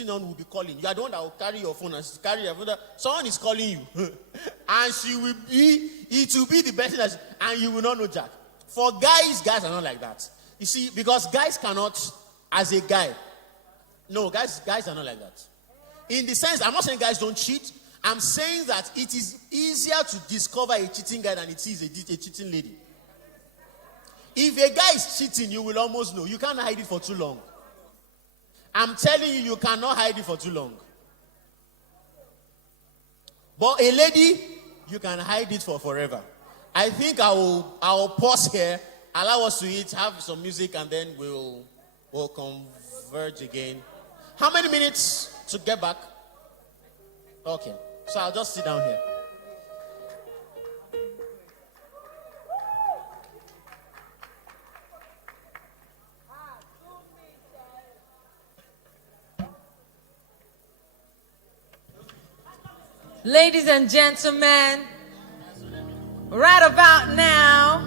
on will be calling. You are the one that will carry your phone and carry your phone. Someone is calling you. And it will be the best thing, and you will not know Jack. For guys are not like that. You see, because guys cannot, as a guy. No, guys are not like that. In the sense, I'm not saying guys don't cheat. I'm saying that it is easier to discover a cheating guy than it is a cheating lady. If a guy is cheating, you will almost know. You can't hide it for too long. I'm telling you, you cannot hide it for too long. But a lady, you can hide it for forever. I think I'll pause here, allow us to eat, have some music, and then we'll converge again. How many minutes to get back? Okay, so I'll just sit down here. Ladies and gentlemen, right about now,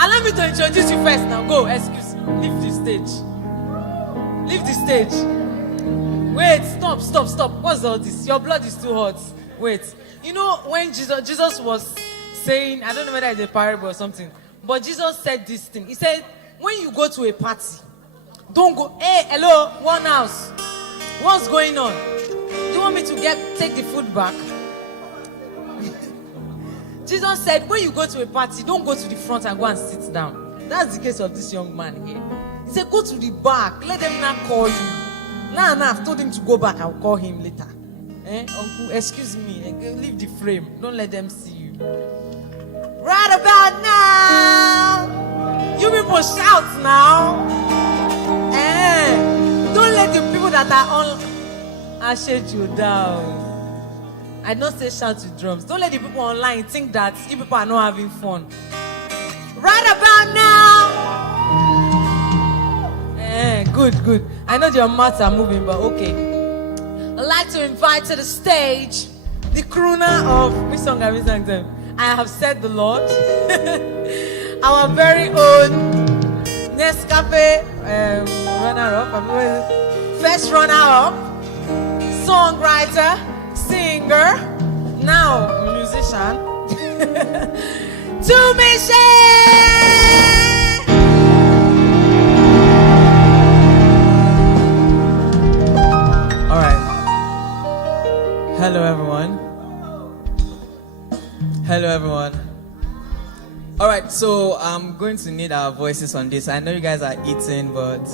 allow me to introduce you first now. Go, excuse me. Leave the stage. Leave the stage. Wait, stop. What's all this? Your blood is too hot. Wait. You know, when Jesus was saying, I don't know whether it's a parable or something, but Jesus said this thing. He said, when you go to a party, don't go, hey, hello, one house. What's going on? Do you want me to take the food back? Jesus said, when you go to a party, don't go to the front and go and sit down. That's the case of this young man here. He said, go to the back. Let them not call you. Now, I've told him to go back. I'll call him later. Uncle, excuse me. Leave the frame. Don't let them see you. Right about now, you people shout now. Don't let the people that are on... I shut you down. I don't say shout to drums. Don't let the people online think that you people are not having fun. Right about now. Good. I know your mouths are moving, but okay. I'd like to invite to the stage the crooner of which song have we sang them? I Have Said the Lord. Our very own Nescafe runner-up. First runner-up. Songwriter, singer, now musician, Timi. All right. Hello, everyone. All right, so I'm going to need our voices on this. I know you guys are eating, but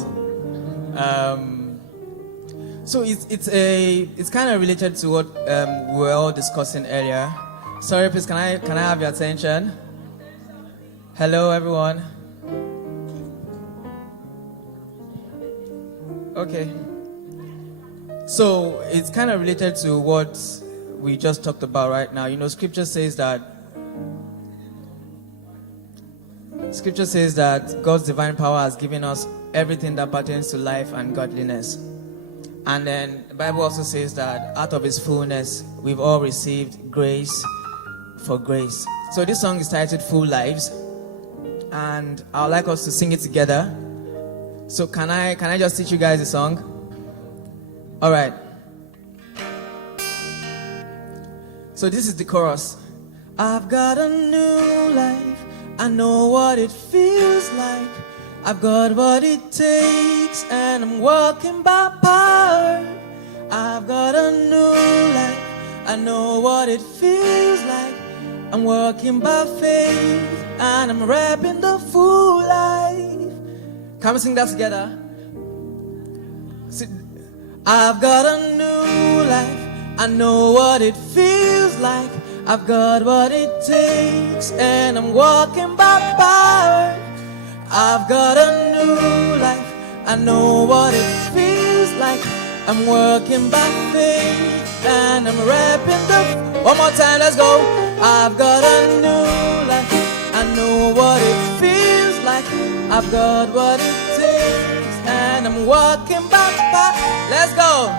so it's kind of related to what we were all discussing earlier. Sorry, please, can I have your attention? Hello, everyone. Okay. So it's kind of related to what we just talked about right now. You know, Scripture says that God's divine power has given us everything that pertains to life and godliness. And then the Bible also says that out of His fullness, we've all received grace for grace. So this song is titled Full Lives, and I would like us to sing it together. So can I just teach you guys the song? All right. So this is the chorus. I've got a new life. I know what it feels like. I've got what it takes, and I'm walking by power. I've got a new life. I know what it feels like. I'm walking by faith, and I'm rapping the full life. Can we sing that together? I've got a new life. I know what it feels like. I've got what it takes, and I'm walking by power. I've got a new life. I know what it feels like. I'm working by faith, and I'm rapping the... One more time, let's go. I've got a new life. I know what it feels like. I've got what it takes, and I'm walking by faith. Let's go.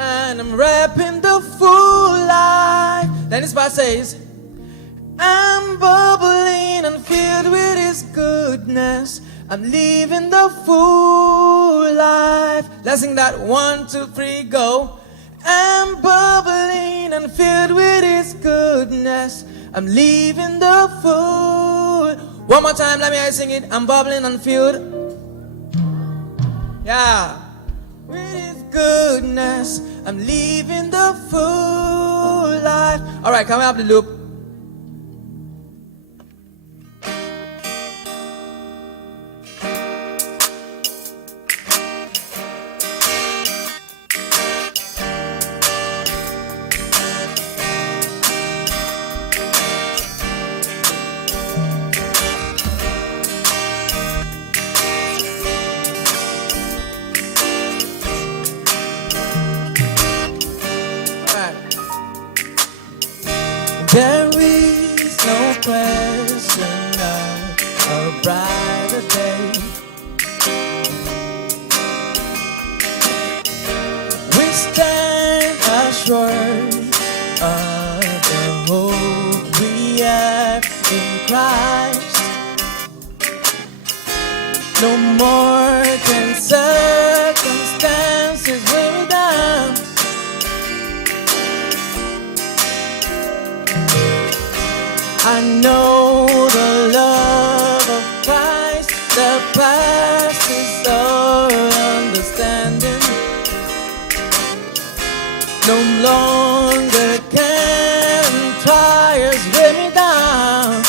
And I'm rapping the full life. Then this part says, I'm bubbling and feeling goodness. I'm living the full life. Let's sing that. 1, 2, 3, go. I'm bubbling and filled with His goodness. I'm living the full. One more time, let me hear you sing it. I'm bubbling and filled. Yeah. With His goodness, I'm living the full life. All right, can we have the loop? There is no question of a brighter day. We stand assured of the hope we have in Christ. No more can circumstances weigh me down. I know the love of Christ that passes all understanding. No longer can trials weigh me down.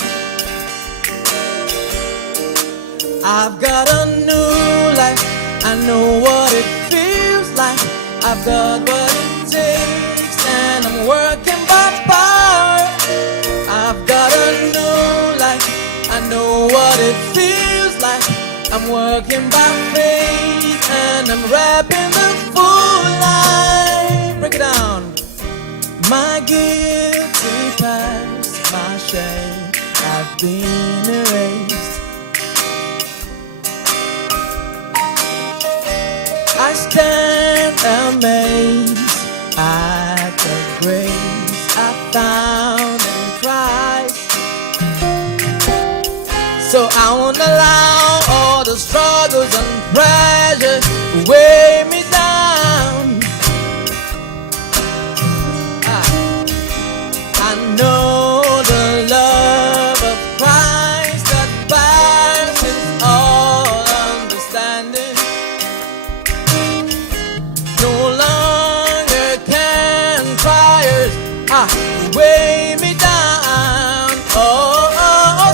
I've got a new life. I know what it feels like. I've got what it takes, and I'm working by power. I've got a new life. I know what it feels like. I'm working by faith, and I'm rapping the full life. Break it down. My guilty past, my shame, I've been erased. I stand amazed at the grace I found in Christ. So I won't allow all the struggles and pressures to weigh me down. I know the love of Christ that passes all understanding. No longer can fires weigh me down.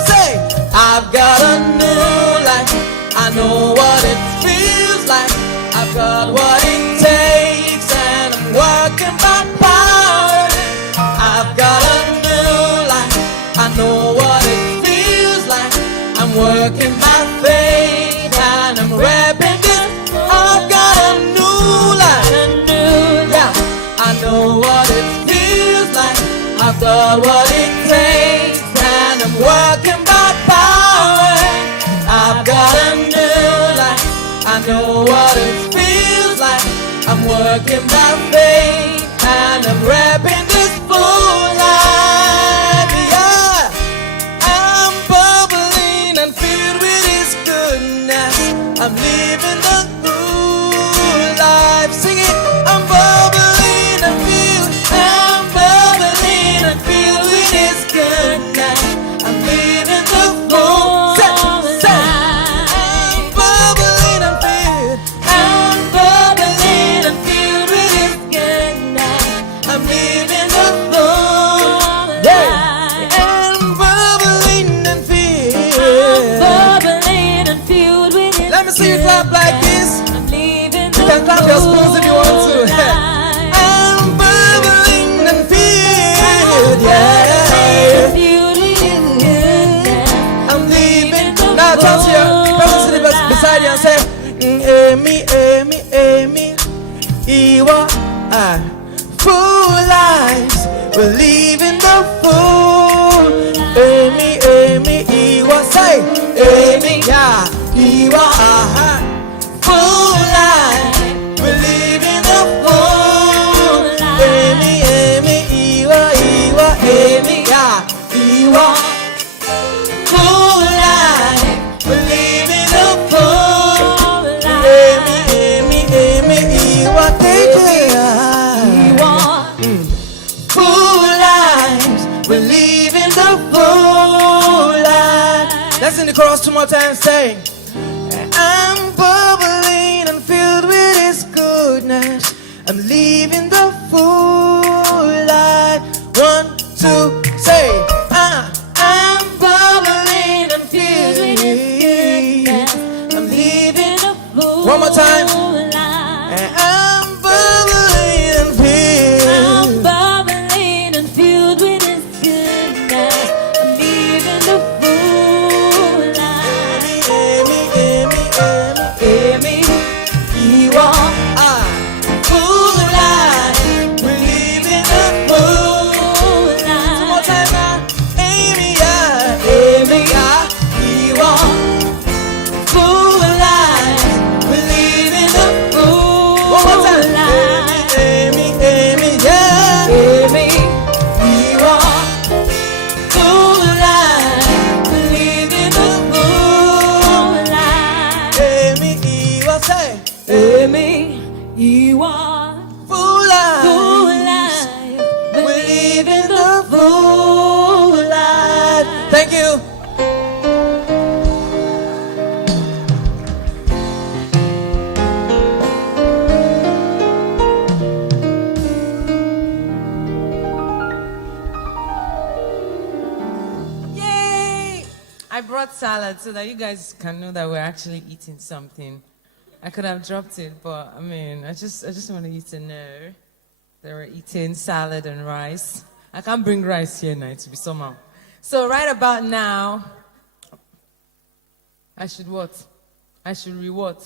Say, I've got a new life. I know what it feels like. I've got what it takes, and I'm working by power. I've got a new life. I know what it feels like. I'm working by faith, and I'm rapping this. I've got a new life. Yeah, I know what it feels like. I've got what it takes, and I'm working by power. I've got a new life. I know what it feels like. I'm working by faith, and I'm rapping this full life. Yeah, I'm bubbling and filled with His goodness. I'm living the good life. Sing it. I'm bubbling and filled. I'm bubbling and filled with His goodness. I'm living the full life. I'm bubbling and filled. I'm bubbling and filled with His goodness. I'm living the full life. I'm bubbling and filled. Bubbling and filled with His Let me see you clap like this. I'm leaving You can clap your spoons if you want to. I'm bubbling and filled, yeah. I'm leaving. Now turn to your person sitting beside you and say, Amy, Amy, Amy, Iwa, full lives. We're leaving the full. Amy, Amy, Iwa, say, Amy, yeah, Iwa, full life. We're leaving the full. Amy, Amy, Iwa, Iwa, Amy, yeah, Iwa, full life. We're Let's sing the chorus 2 more times. Say, I'm bubbling and filled with His goodness. I'm living the full life. 1, 2, say, I'm bubbling and filled with His goodness. I'm living the full. One more time. And I'm bubbling and filled. I'm bubbling and filled with His goodness. I'm living the full life. Amy, you are Full life. We're living the full. full One life. more time now. Amy, You are full life. We're living the full. One more time. life. Amy, Amy, you are full life. living the full life. Amy, say, Amy, you are full life. full life. We're living the full life. Thank you. Yay! I brought salad so that you guys can know that we're actually eating something. I could have dropped it, but I mean, I just wanted you to know that we're eating salad and rice. I can't bring rice here now, to be somehow. So right about now, I should what? I should reward.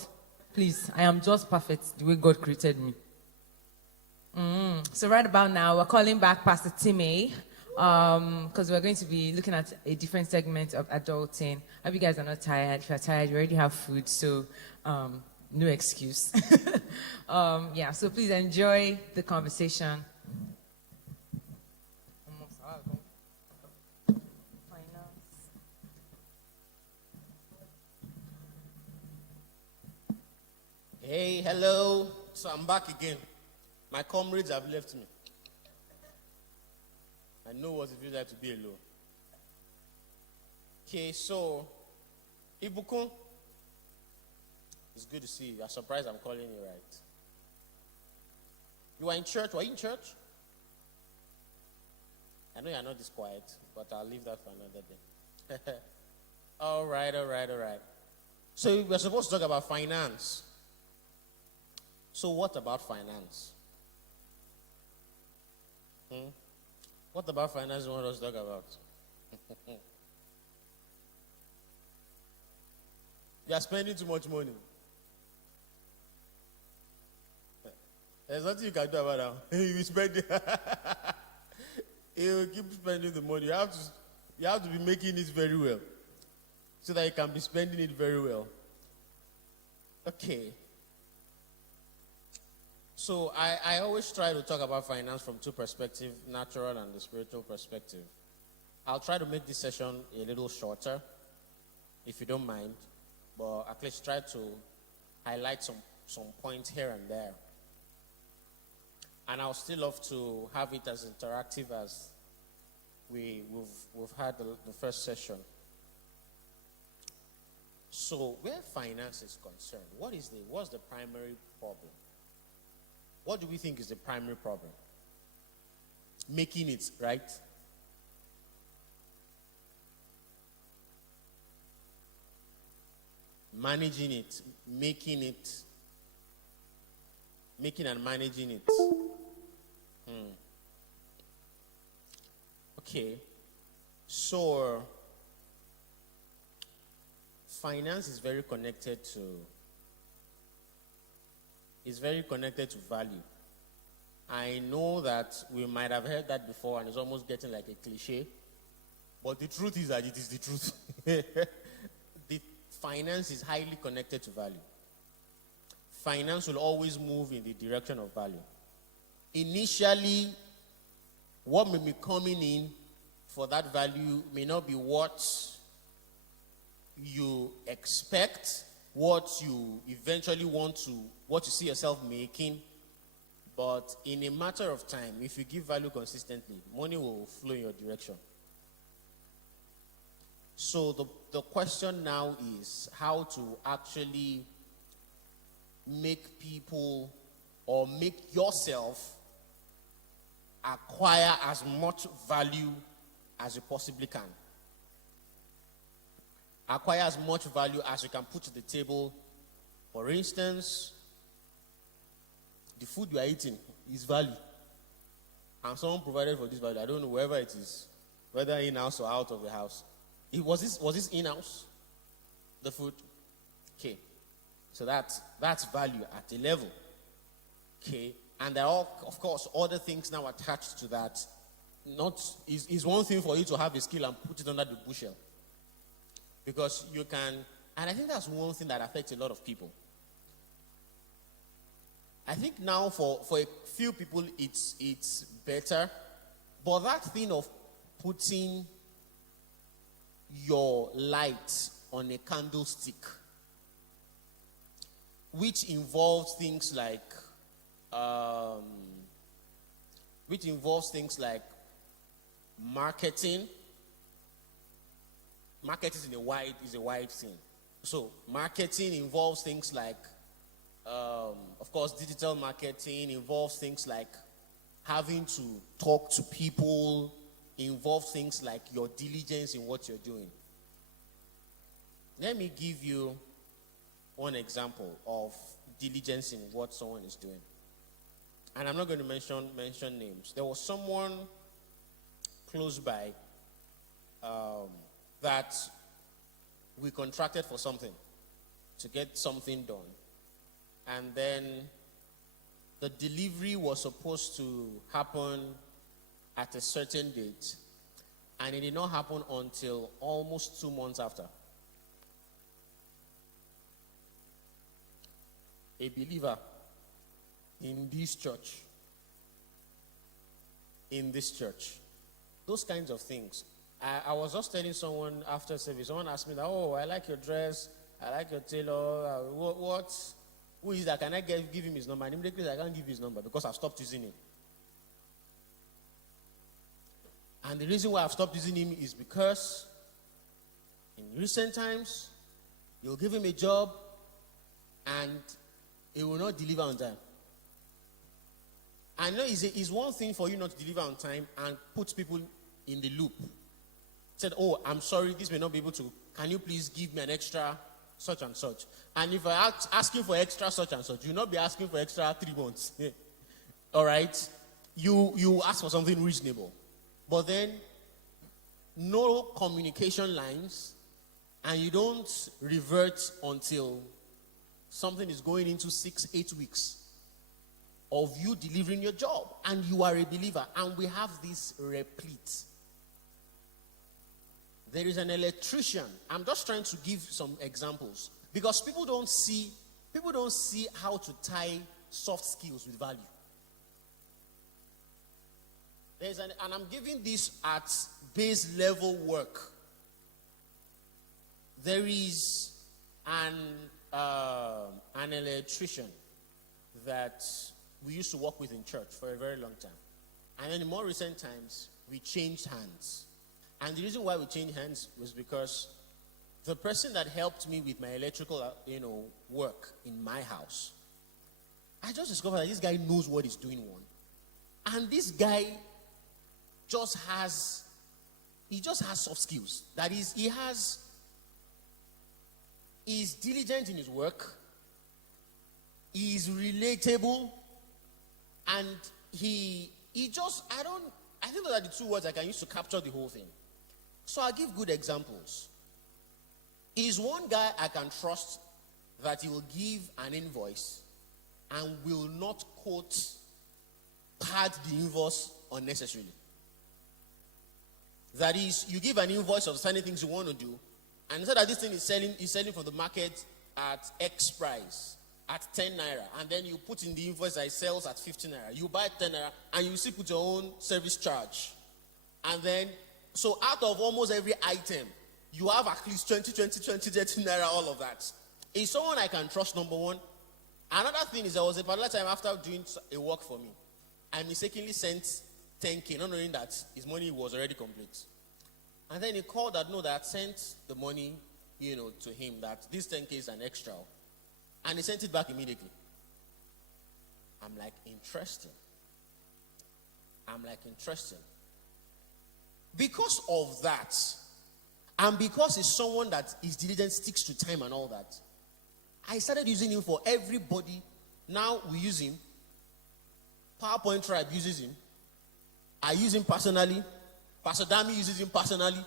Please, I am just perfect the way God created me. So right about now, we're calling back Pastor Timi, because we're going to be looking at a different segment of adulting. I hope you guys are not tired. If you're tired, you already have food, so no excuse. Yeah, so please enjoy the conversation. Hey, hello. So I'm back again. My comrades have left me. I know what it feels like to be alone. Okay, so Ibukun, it's good to see you. You're surprised I'm calling you, right? You are in church. Were you in church? I know you're not this quiet, but I'll leave that for another day. All right. So we're supposed to talk about finance. So what about finance? What about finance you want us to talk about? You are spending too much money. There's nothing you can do about that. You spend it. You keep spending the money. You have to be making it very well, so that you can be spending it very well. Okay. So I always try to talk about finance from two perspectives, natural and the spiritual perspective. I'll try to make this session a little shorter, if you don't mind, but at least try to highlight some points here and there. And I'll still love to have it as interactive as we've had the first session. So where finance is concerned, what's the primary problem? What do we think is the primary problem? Making it, right? Managing it, making and managing it. Okay. So finance is very connected to value. I know that we might have heard that before and it's almost getting like a cliche, but the truth is that it is the truth. The finance is highly connected to value. Finance will always move in the direction of value. Initially, what may be coming in for that value may not be what you expect, what you eventually what you see yourself making, but in a matter of time, if you give value consistently, money will flow in your direction. So the question now is how to actually make people or make yourself acquire as much value as you possibly can. Acquire as much value as you can put to the table. For instance, the food you are eating is value. And someone provided for this value. I don't know, wherever it is, whether in-house or out of the house. Was this in-house? The food? Okay. So that's value at a level. Okay. And there are, of course, other things now attached to that. Is one thing for you to have a skill and put it under the bushel. Because you can, and I think that's one thing that affects a lot of people. I think now for a few people it's better. But that thing of putting your light on a candlestick, which involves things like marketing. Marketing is a wide thing. So marketing involves things like, of course, digital marketing involves things like having to talk to people, involves things like your diligence in what you're doing. Let me give you one example of diligence in what someone is doing. And I'm not going to mention names. There was someone close by that we contracted for something, to get something done. And then the delivery was supposed to happen at a certain date, and it did not happen until almost 2 months after. A believer in this church, those kinds of things. I was just telling someone after service, someone asked me that, oh, I like your dress, I like your tailor, who is that? Can I give him his number? And immediately I can't give his number because I've stopped using him. And the reason why I've stopped using him is because in recent times, you'll give him a job and he will not deliver on time. I know it's one thing for you not to deliver on time and put people in the loop. Said, oh, I'm sorry, this may not be able to. Can you please give me an extra such and such? And if I ask you for extra such and such, you'll not be asking for extra 3 months. All right? You ask for something reasonable. But then, no communication lines, and you don't revert until something is going into 6-8 weeks of you delivering your job. And you are a believer. And we have this replete. There is an electrician. I'm just trying to give some examples. Because people don't see how to tie soft skills with value. And I'm giving this at base level work. There is an electrician that we used to work with in church for a very long time. And then in more recent times, we changed hands. And the reason why we changed hands was because the person that helped me with my electrical, work in my house, I just discovered that this guy knows what he's doing, one. And this guy just has soft skills. That is, he's diligent in his work, he's relatable, and I think those are the 2 words I can use to capture the whole thing. So I'll give good examples. He's one guy I can trust that he will give an invoice and will not pad the invoice unnecessarily. That is, you give an invoice of certain things you want to do, and instead that this thing is selling from the market at X price, at 10 naira, and then you put in the invoice that it sells at 15 naira. You buy 10 naira, and you still put your own service charge. And then, so out of almost every item, you have at least 20 naira, all of that. Is someone I can trust, number one. Another thing is, there was a particular time after doing a work for me, I mistakenly sent 10K, not knowing that his money was already complete. And then he called that, no, that sent the money, to him, that this 10K is an extra. And he sent it back immediately. I'm like, interesting. Because of that, and because he's someone that is diligent, sticks to time and all that, I started using him for everybody. Now we use him. PowerPoint Tribe uses him. I use him personally. Pastor Dami uses him personally.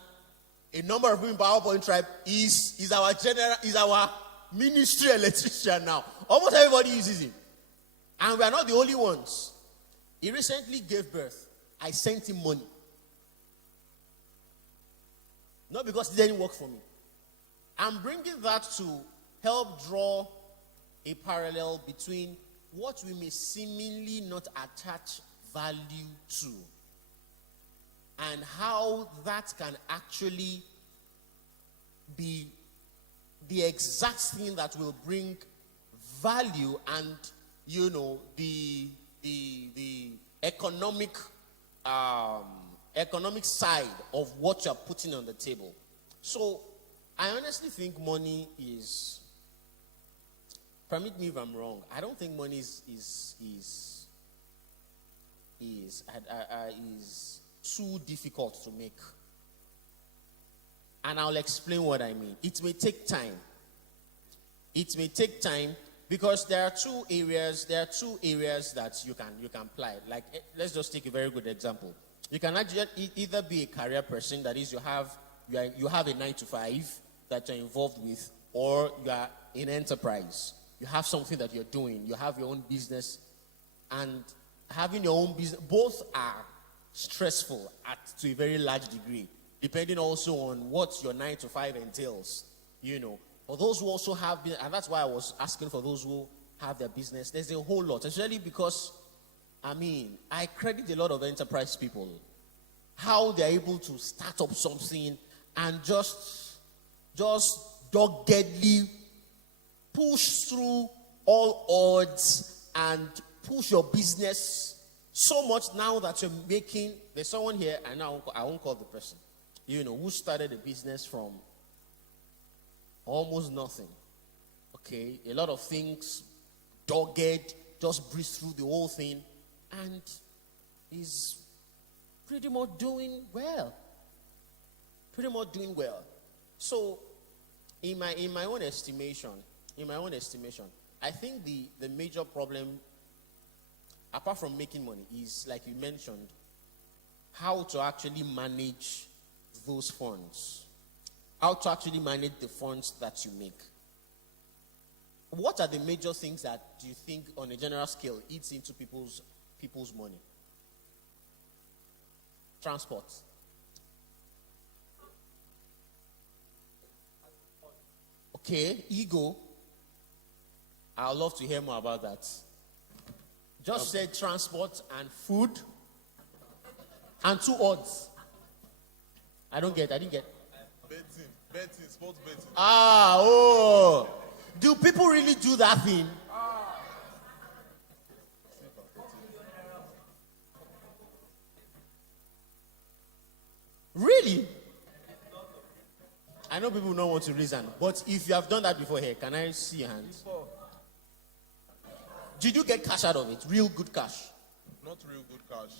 A number of people in PowerPoint Tribe is our ministry electrician now. Almost everybody uses him. And we are not the only ones. He recently gave birth. I sent him money. Not because it didn't work for me. I'm bringing that to help draw a parallel between what we may seemingly not attach value to and how that can actually be the exact thing that will bring value and, the economic side of what you're putting on the table. So I honestly think money is, permit me if I'm wrong, I don't think money is too difficult to make. And I'll explain what I mean. It may take time. Because there are two areas that you can apply. Like, let's just take a very good example. You can actually either be a career person, that is, you have a 9 to 5 that you're involved with, or you are in enterprise. You have something that you're doing. You have your own business, and having your own business, both are stressful to a very large degree, depending also on what your 9 to 5 entails. For those who also have, and that's why I was asking for those who have their business, there's a whole lot, especially because, I credit a lot of enterprise people, how they're able to start up something and just doggedly push through all odds and push your business so much now that you're making, there's someone here, and now I won't call the person, who started a business from almost nothing. Okay, a lot of things, dogged, just breeze through the whole thing, and is pretty much doing well. So, in my own estimation, I think the major problem, apart from making money, is, like you mentioned, how to actually manage those funds. How to actually manage the funds that you make. What are the major things that do you think, on a general scale, eats into people's money? Transport. Okay, ego. I'd love to hear more about that. Just said transport and food and 2 odds. I didn't get. Betting, sports betting. Do people really do that thing? Really? I know people don't want to reason, but if you have done that before here, can I see your hands? Did you get cash out of it? Real good cash? Not real good cash,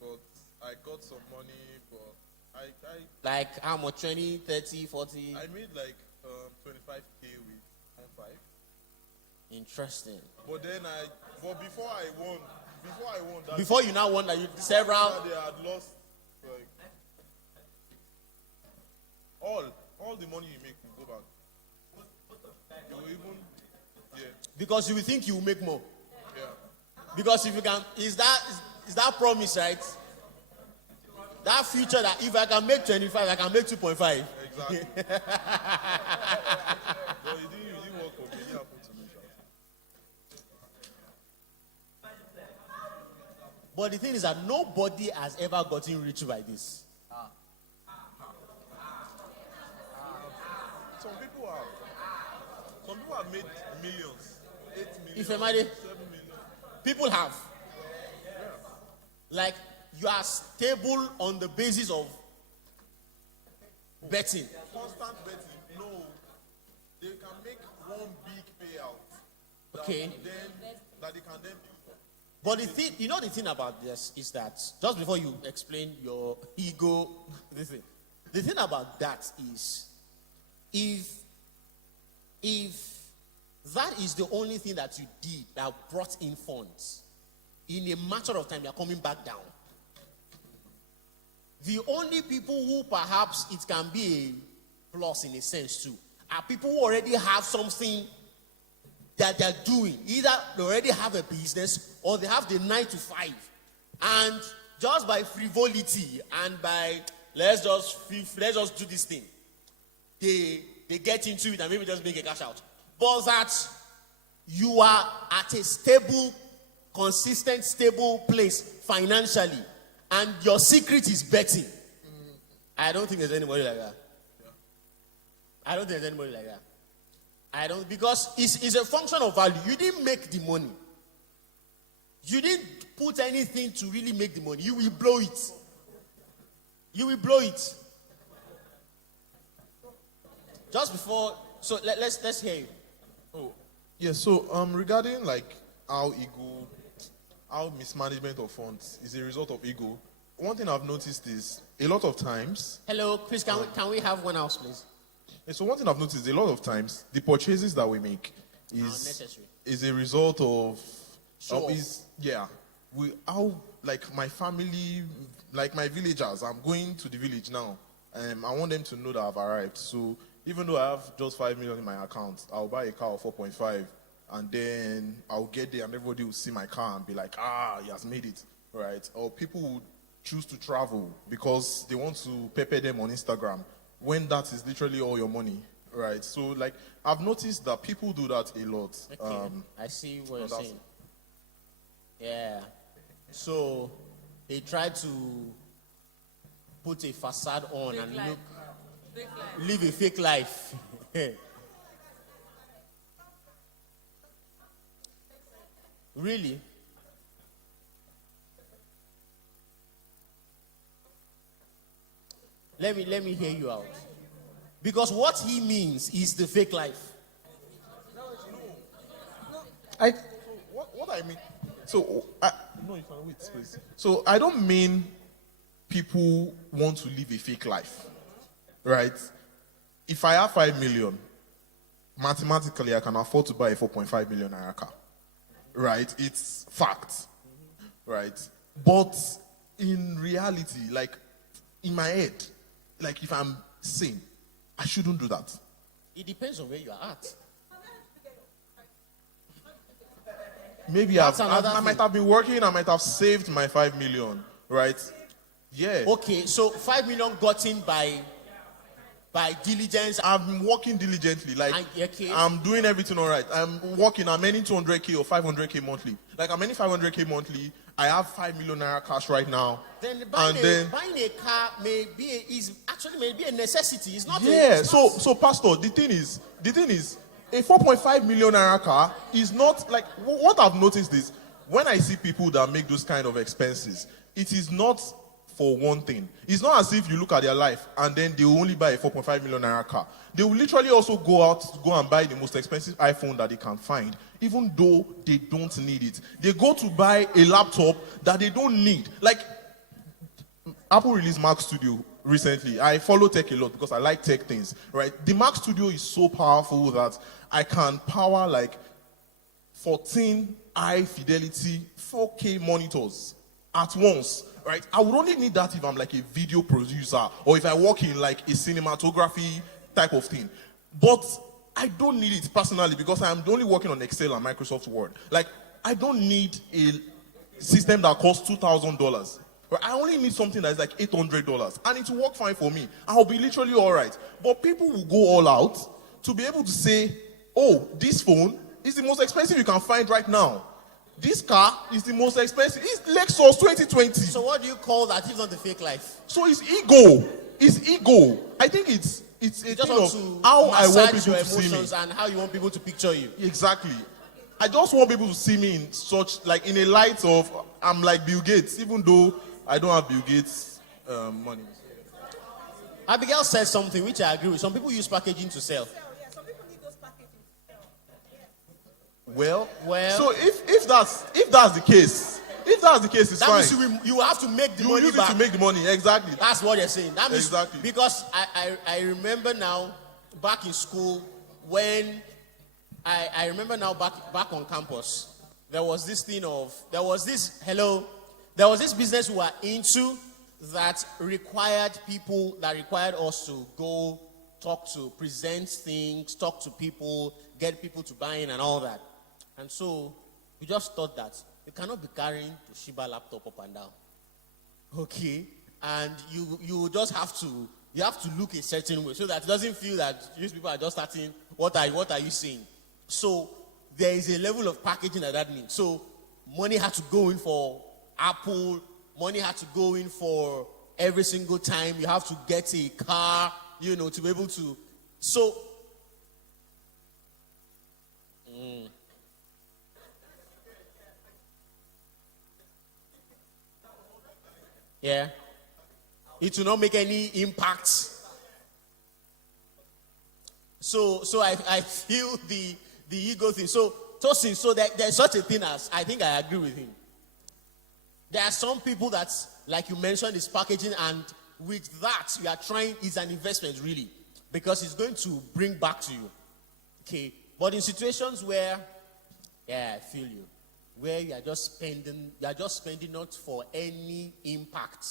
but I got some money, but I like how much? 20, 30, 40? I made like 25K with 5. Interesting. But then before I won that. Before you now won that, you several. They had lost like all the money you make will go back. You will even Because you will think you will make more. Yeah. Because if you can, is that promise, right? That future that if I can make 25, I can make 2.5. Exactly. But it didn't work for me. It happened to me. But the thing is that nobody has ever gotten rich by this. Some people have made millions. 8 million. If somebody, 7 million. people have. Like, you are stable on the basis of Betting. Constant betting. No. They can make one big payout. Okay. That they can then build. But the thing, the thing about this is that, just before you explain your ego, the thing about that is, if that is the only thing that you did that brought in funds, in a matter of time, you're coming back down. The only people who perhaps it can be a plus in a sense too, are people who already have something that they're doing. Either they already have a business or they have the 9 to 5. And just by frivolity and by let's just do this thing, they get into it and maybe just make a cash out. But that you are at a stable, consistent, stable place financially, and your secret is betting. I don't think there's anybody like that. I don't think there's anybody like that. Because it's a function of value. You didn't make the money. You didn't put anything to really make the money. You will blow it. You will blow it. Just before, so let's hear you. Oh, yeah. So regarding like how mismanagement of funds is a result of ego. One thing I've noticed is a lot of times. Hello, Chris. Can we have one house, please? So one thing I've noticed, a lot of times, the purchases that we make is a result of like my family, like my villagers. I'm going to the village now. I want them to know that I've arrived. So even though I have just 5 million in my account, I'll buy a car of 4.5, and then I'll get there and everybody will see my car and be like, he has made it, right? Or people would choose to travel because they want to pepper them on Instagram, when that is literally all your money, right? So, like, I've noticed that people do that a lot. Okay. I see what you're saying. Yeah. So, they try to put a facade on and live a fake life. Really? Let me hear you out. Because what he means is the fake life. What I mean, no, you can wait, please. So I don't mean people want to live a fake life, right? If I have 5 million, mathematically I can afford to buy a 4.5 million naira car, right? It's fact, right? But in reality, like in my head, like if I'm sane, I shouldn't do that. It depends on where you are at. Maybe I might have been working, I might have saved my 5 million, right? Yeah. Okay, so 5 million got in by diligence. I've been working diligently, like I'm doing everything all right. I'm working, I'm earning 200k or 500k monthly. Like I'm earning 500k monthly. I have 5 million naira cash right now. Then buying a car may be a necessity. It's not. So Pastor, the thing is, a 4.5 million naira car is not like what I've noticed is when I see people that make those kind of expenses, it is not for one thing. It's not as if you look at their life and then they will only buy a 4.5 million naira car. They will literally also go and buy the most expensive iPhone that they can find, even though they don't need it. They go to buy a laptop that they don't need. Like, Apple released Mac Studio recently. I follow tech a lot because I like tech things, right? The Mac Studio is so powerful that I can power like 14 high fidelity 4K monitors at once. Right, I would only need that if I'm like a video producer or if I work in like a cinematography type of thing. But I don't need it personally because I'm only working on Excel and Microsoft Word. Like, I don't need a system that costs $2,000. I only need something that's like $800 and it will work fine for me. I'll be literally all right. But people will go all out to be able to say, oh, this phone is the most expensive you can find right now. This car is the most expensive. It's Lexus 2020. So what do you call that if not the fake life? So it's ego. It's ego. I think it's a thing of how I want people to see me and how you want people to picture you. Exactly. I just want people to see me in such like in a light of I'm like Bill Gates, even though I don't have Bill Gates money. Abigail said something which I agree with. Some people use packaging to sell. Yeah, some people need those packages. Well, Well- so if that's the case, it's That fine. means you have to make the You money use it back. to make the money, exactly. That's what they're saying. That means Exactly. because I remember now back in school when I remember now back on campus, there was this business we were into that required us to go talk to, present things, talk to people, get people to buy in and all that. And so we just thought that you cannot be carrying Toshiba laptop up and down. Okay? And you just have to look a certain way so that it doesn't feel that these people are just starting, what are you saying? So there is a level of packaging that needs. So money had to go in for Apple, money had to go in for every single time you have to get a car, to be able to. So yeah. It will not make any impact. So I feel the ego thing. So Tosin, so there's such a thing as, I think I agree with him. There are some people that, like you mentioned, is packaging, and with that you are trying, is an investment really, because it's going to bring back to you. Okay. But in situations where, I feel you, where you are just spending not for any impact.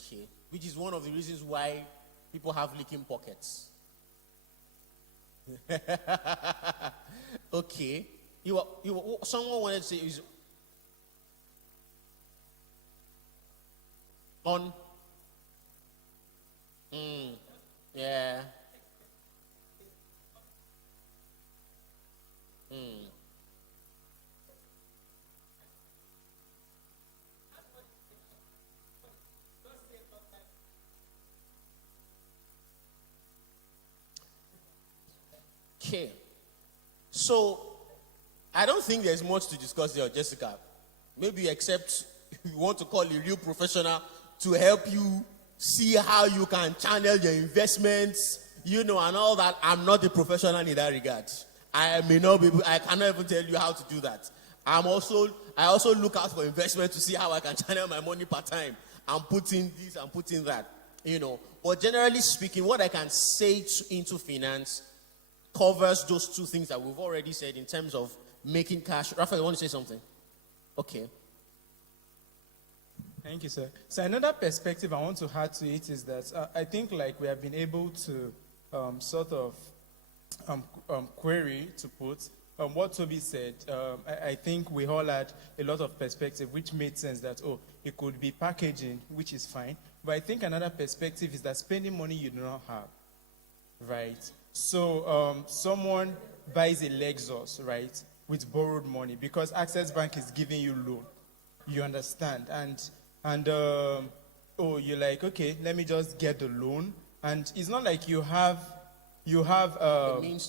Okay. Which is one of the reasons why people have leaking pockets. Okay. Someone wanted to say is on. Yeah. Okay. So, I don't think there's much to discuss here, Jessica. Maybe except you want to call a real professional to help you see how you can channel your investments, and all that. I'm not a professional in that regard. I cannot even tell you how to do that. I also look out for investment to see how I can channel my money part time. I'm putting this, I'm putting that, But generally speaking, what I can say into finance covers those two things that we've already said in terms of making cash. Raphael, you want to say something? Okay. Thank you, sir. So another perspective I want to add to it is that I think we have been able to sort of query to put what Toby said. I think we all had a lot of perspective, which made sense that, it could be packaging, which is fine. But I think another perspective is that spending money you do not have, right? So someone buys a Lexus, right, with borrowed money because Access Bank is giving you loan. You understand? And you're like, okay, let me just get the loan. And it's not like you have means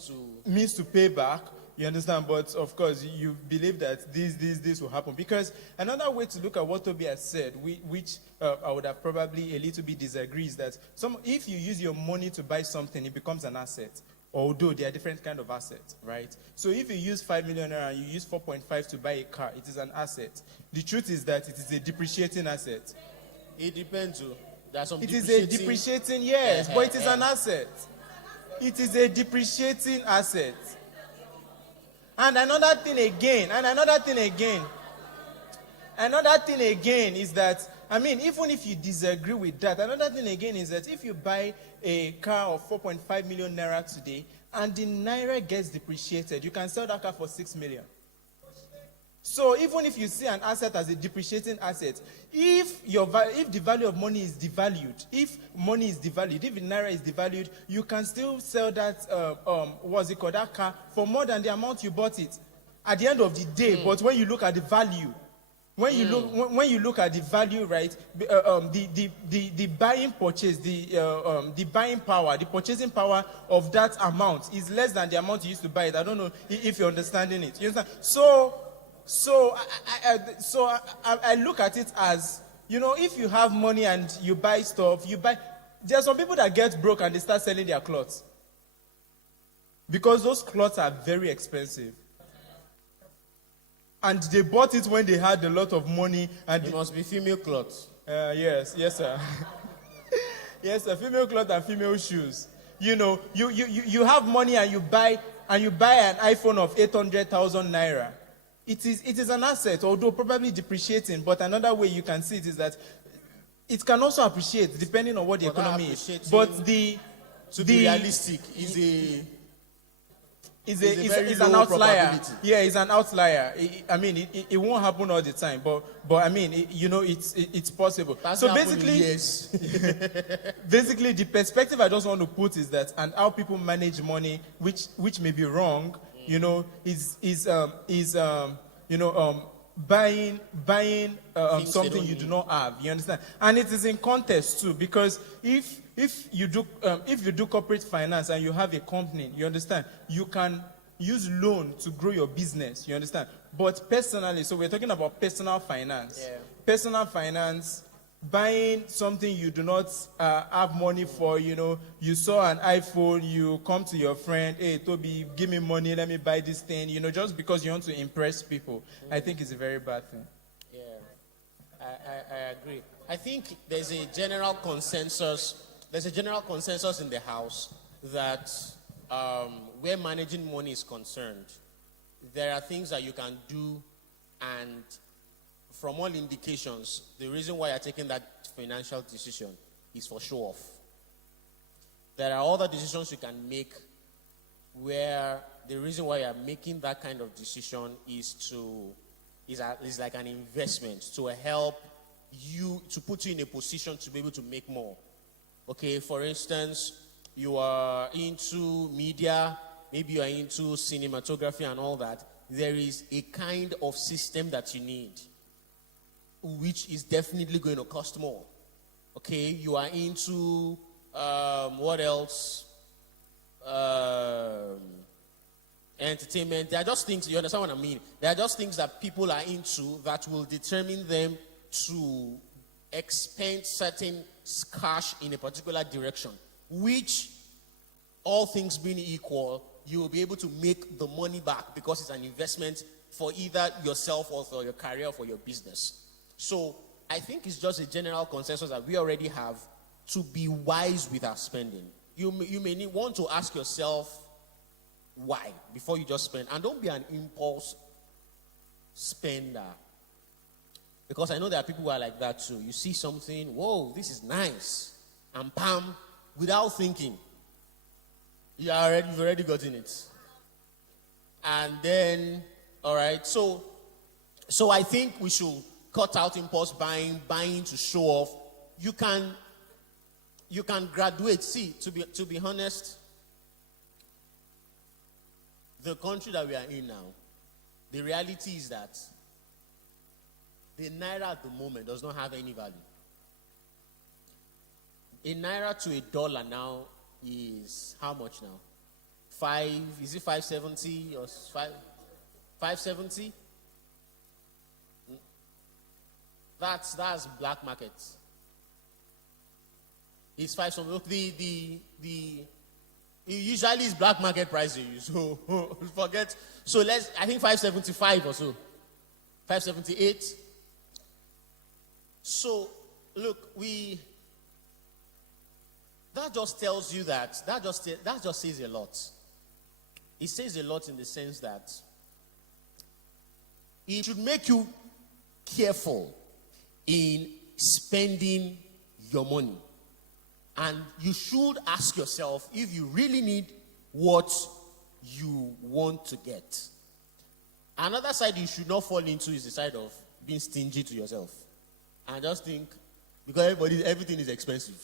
to pay back. You understand? But of course, you believe that this will happen. Because another way to look at what Toby has said, which I would have probably a little bit disagree, is that if you use your money to buy something, it becomes an asset. Although they are different kind of assets, right? So if you use 5 million naira and you use 4.5 to buy a car, it is an asset. The truth is that it is a depreciating asset. It depends. There are some It is a depreciating, yes, but it is an asset. It is a depreciating asset. And another thing again is that, even if you disagree with that, another thing again is that if you buy a car of 4.5 million naira today and the naira gets depreciated, you can sell that car for 6 million. So even if you see an asset as a depreciating asset, if the value of money is devalued, if the naira is devalued, you can still sell that that car for more than the amount you bought it at the end of the day. But when you look at the value, when you look at the value, right, the buying purchase, the buying power, the purchasing power of that amount is less than the amount you used to buy it. I don't know if you're understanding it. You understand? So I look at it as if you have money and you buy stuff, there are some people that get broke and they start selling their clothes. Because those clothes are very expensive. And they bought it when they had a lot of money. And It must be female clothes. yes, sir. Yes, sir. Female clothes and female shoes. You have money and you buy an iPhone of 800,000 naira. It is an asset, although probably depreciating. But another way you can see it is that it can also appreciate depending on what the But that economy is. appreciating, But To be realistic, is a very it's an low outlier. probability. Yeah, it's an outlier. It won't happen all the time, but it's possible. That's So happened in basically, years. basically, the perspective I just want to put is that, and how people manage money, which may be wrong, is buying Things something they don't you do need. not have. You understand? And it is in context too, because if you do corporate finance and you have a company, you understand, you can use loan to grow your business. You understand? But personally, so we're talking about personal finance. Yeah. Personal finance, buying something you do not have money for. You saw an iPhone, you come to your friend, hey Toby, give me money, let me buy this thing. Just because you want to impress people. I think it's a very bad thing. Yeah, I agree. I think there's a general consensus. There's a general consensus in the house that where managing money is concerned, there are things that you can do, and from all indications, the reason why you're taking that financial decision is for show off. There are other decisions you can make where the reason why you're making that kind of decision is like an investment to help you, to put you in a position to be able to make more. Okay, for instance, you are into media, maybe you are into cinematography and all that. There is a kind of system that you need, which is definitely going to cost more. Okay, you are into what else? Entertainment. They are just things, you understand what I mean? They are just things that people are into that will determine them to expend certain cash in a particular direction, which, all things being equal, you will be able to make the money back because it's an investment for either yourself or for your career or for your business. So I think it's just a general consensus that we already have to be wise with our spending. You may want to ask yourself why before you just spend, and don't be an impulse spender. Because I know there are people who are like that too. You see something, whoa, this is nice, and bam, without thinking, you've already gotten it. And then, all right, so I think we should cut out impulse buying to show off. You can graduate. See, to be honest, the country that we are in now, the reality is that the naira at the moment does not have any value. A naira to a dollar now is how much now? Is it 570 or 570? That's black market. It's 570. The usually is black market price you use. So forget. So I think 575 or so. 578. So look, that just tells you that just says a lot. It says a lot in the sense that it should make you careful in spending your money. And you should ask yourself if you really need what you want to get. Another side you should not fall into is the side of being stingy to yourself. And just think, because everything is expensive.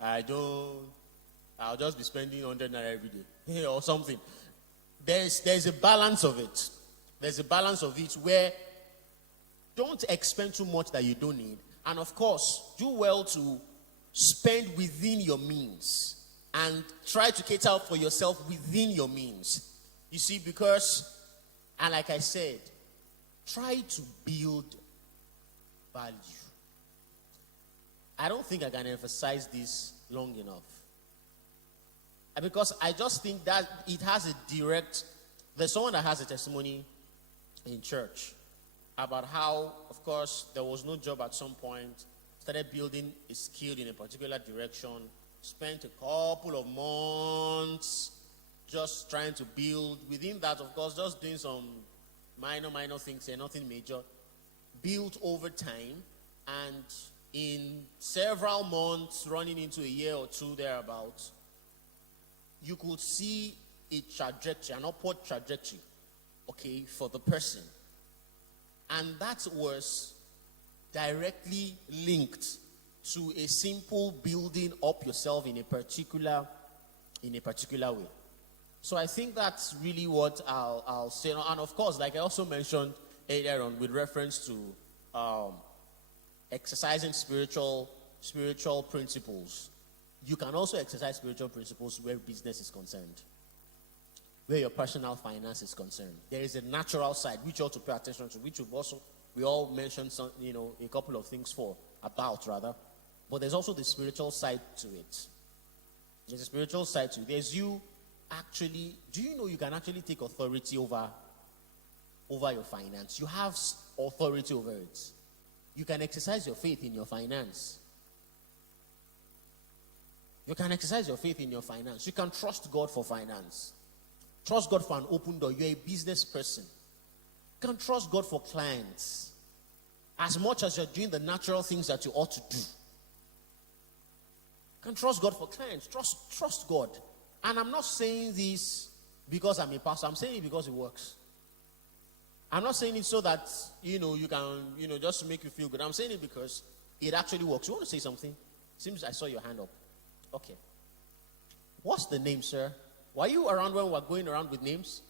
I'll just be spending 100 naira every day or something. There's a balance of it. There's a balance of it where don't expend too much that you don't need. And of course, do well to spend within your means and try to cater for yourself within your means. You see, because, and like I said, try to build value. I don't think I can emphasize this long enough. Because I just think that it has a direct, there's someone that has a testimony in church about how, of course, there was no job at some point, started building a skill in a particular direction, spent a couple of months just trying to build. Within that, of course, just doing some minor things here, nothing major. Built over time, and in several months, running into a year or two thereabouts, you could see a trajectory, an upward trajectory, okay, for the person. And that was directly linked to a simple building up yourself in a particular way. So I think that's really what I'll say. And of course, like I also mentioned earlier on with reference to exercising spiritual principles, you can also exercise spiritual principles where business is concerned, where your personal finance is concerned. There is a natural side which you ought to pay attention to, which we all mentioned some, a couple of things about. But there's also the spiritual side to it. There's a spiritual side to it. There's you actually, do you know you can actually take authority over your finance? You have authority over it. You can exercise your faith in your finance. You can exercise your faith in your finance. You can trust God for finance. Trust God for an open door. You're a business person. You can trust God for clients. As much as you're doing the natural things that you ought to do. You can trust God for clients. Trust God. And I'm not saying this because I'm a pastor. I'm saying it because it works. I'm not saying it so that, you can, just to make you feel good. I'm saying it because it actually works. You want to say something? Seems I saw your hand up. Okay. What's the name, sir? Were you around when we were going around with names?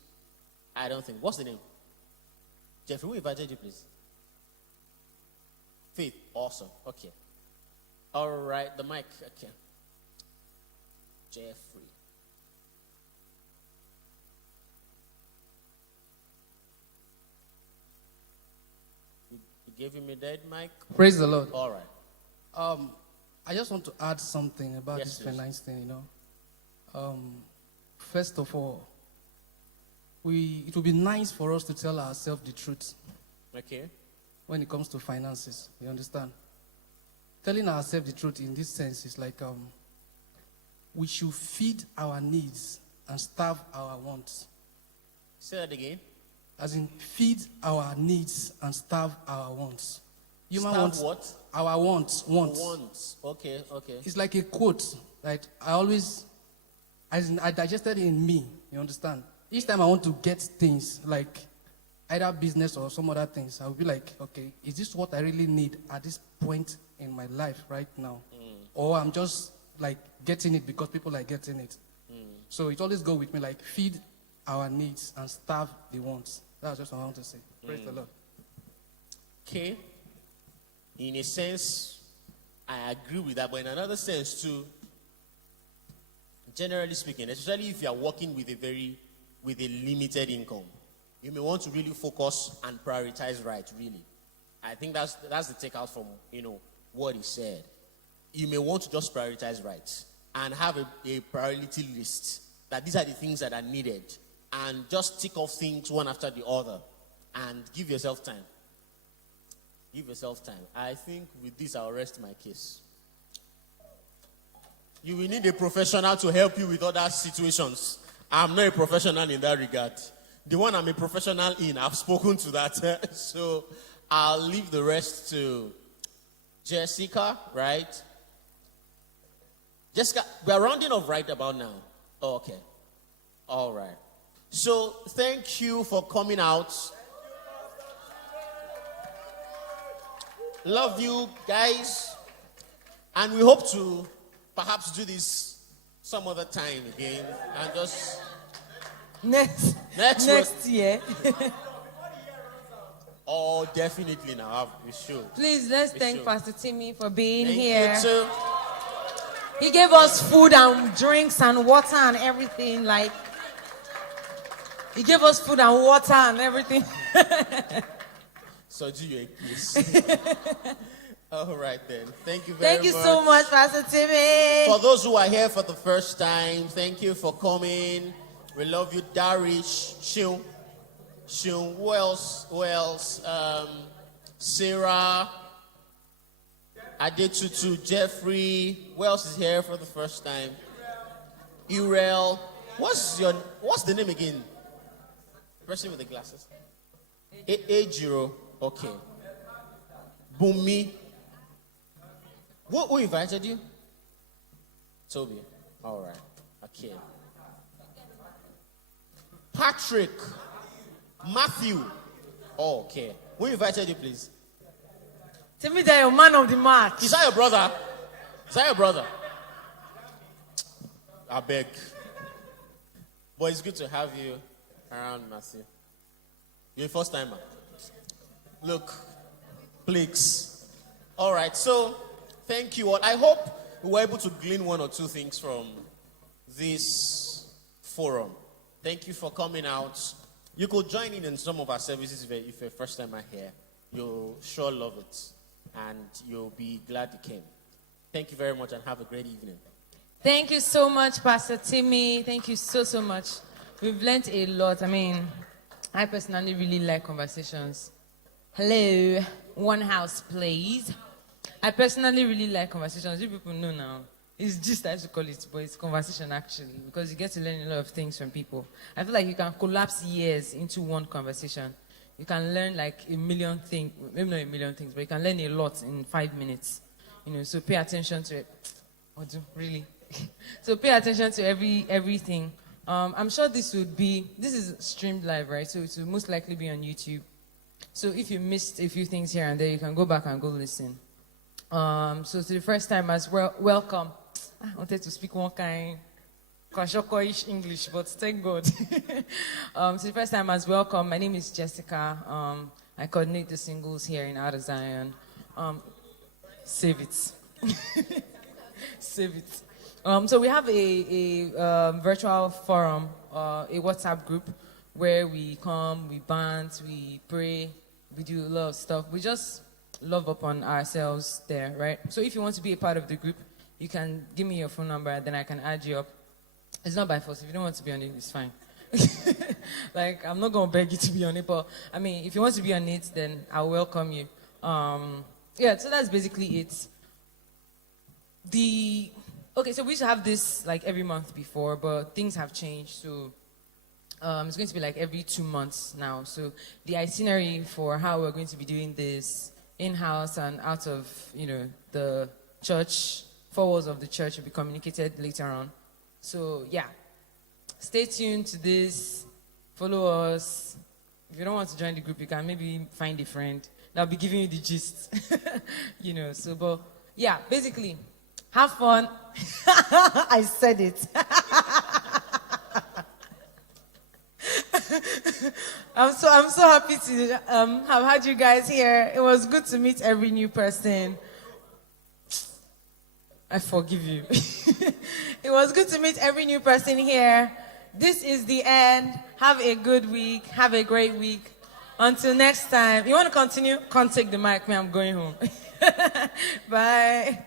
I don't think. What's the name? Jeffrey, who invited you, please? Faith. Awesome. Okay. All right. The mic. Okay. Jeffrey. You gave him a dead mic? Praise the Lord. All right. I just want to add something about Yes, this please. finance thing, First of all, it would be nice for us to tell ourselves the truth Okay. when it comes to finances. You understand? Telling ourselves the truth in this sense is like we should feed our needs and starve our wants. Say that again. As in, feed our needs and starve our wants. Human Starve wants, what? our wants. Wants. Okay. It's like a quote that I digested it in me, you understand? Each time I want to get things like either business or some other things, I'll be like, okay, is this what I really need at this point in my life right now? Or I'm just like getting it because people are getting it. So it always go with me like feed our needs and starve the wants. That's just what I want to say. Praise the Lord. Okay. In a sense, I agree with that, but in another sense too, generally speaking, especially if you are working with a limited income, you may want to really focus and prioritize right, really. I think that's the takeout from, what he said. You may want to just prioritize right and have a priority list that these are the things that are needed and just tick off things one after the other and give yourself time. Give yourself time. I think with this, I'll rest my case. You will need a professional to help you with other situations. I'm not a professional in that regard. The one I'm a professional in, I've spoken to that. So I'll leave the rest to Jessica, right? Jessica, we're rounding off right about now. Oh, okay. All right. So thank you for coming out. Love you guys. And we hope to perhaps do this some other time again. And just Next year. Oh, definitely now. We should. Please, let's We thank should. Pastor Timi for being Thank here. you too. He gave us food and drinks and water and everything. Like, he gave us food and water and everything. So do you a kiss. All right then. Thank you very Thank much. you so much, Pastor Timi. For those who are here for the first time, thank you for coming. We love you, Darish, Shun, who else? Sarah, Adetutu, Jeffrey. Who else is here for the first time? Urel. What's the name again? Person with the glasses. A0. Okay. Bumi. Who invited you? Toby. All right. Okay. Patrick. Matthew. Oh, okay. Who invited you, please? Tell me that you're man of the match. Is that your brother? Is that your brother? I beg. But it's good to have you around, Matthew. You're a first timer. Look, please. All right, so thank you all. I hope we were able to glean one or two things from this forum. Thank you for coming out. You could join in some of our services if you're a first timer here. You'll sure love it. And you'll be glad you came. Thank you very much and have a great evening. Thank you so much, Pastor Timi. Thank you so much. We've learned a lot. I mean, I personally really like conversations. Hello, one house, please. I personally really like conversations. You people know now. It's just I used to call it, but it's conversation actually, because you get to learn a lot of things from people. I feel like you can collapse years into one conversation. You can learn like a million things, maybe not a million things, but you can learn a lot in 5 minutes. So pay attention to it. Really. So pay attention to everything. I'm sure this is streamed live, right? So it will most likely be on YouTube. So if you missed a few things here and there, you can go back and go listen. So to the first time as well, welcome. I wanted to speak one kind Kwashoko-ish English, but thank God. So the first time as welcome. My name is Jessica. I coordinate the singles here in Outer Zion. Save it. Save it. So we have a virtual forum, a WhatsApp group where we come, we band, we pray, we do a lot of stuff. We just love upon ourselves there, right? So if you want to be a part of the group, you can give me your phone number, then I can add you up. It's not by force. If you don't want to be on it, it's fine. Like, I'm not going to beg you to be on it, but, I mean, if you want to be on it, then I'll welcome you. Yeah, so that's basically it. Okay, so we used to have this, like, every month before, but things have changed, so it's going to be, like, every 2 months now. So the itinerary for how we're going to be doing this in-house and out of, the church, 4 walls of the church will be communicated later on. So, yeah, stay tuned to this, follow us. If you don't want to join the group, you can maybe find a friend that'll be giving you the gist, but, yeah, basically, have fun. I said it. I'm so happy to have had you guys here. It was good to meet every new person. I forgive you. It was good to meet every new person here. This is the end. Have a good week. Have a great week. Until next time. You want to continue? Can't take the mic, man. I'm going home. Bye.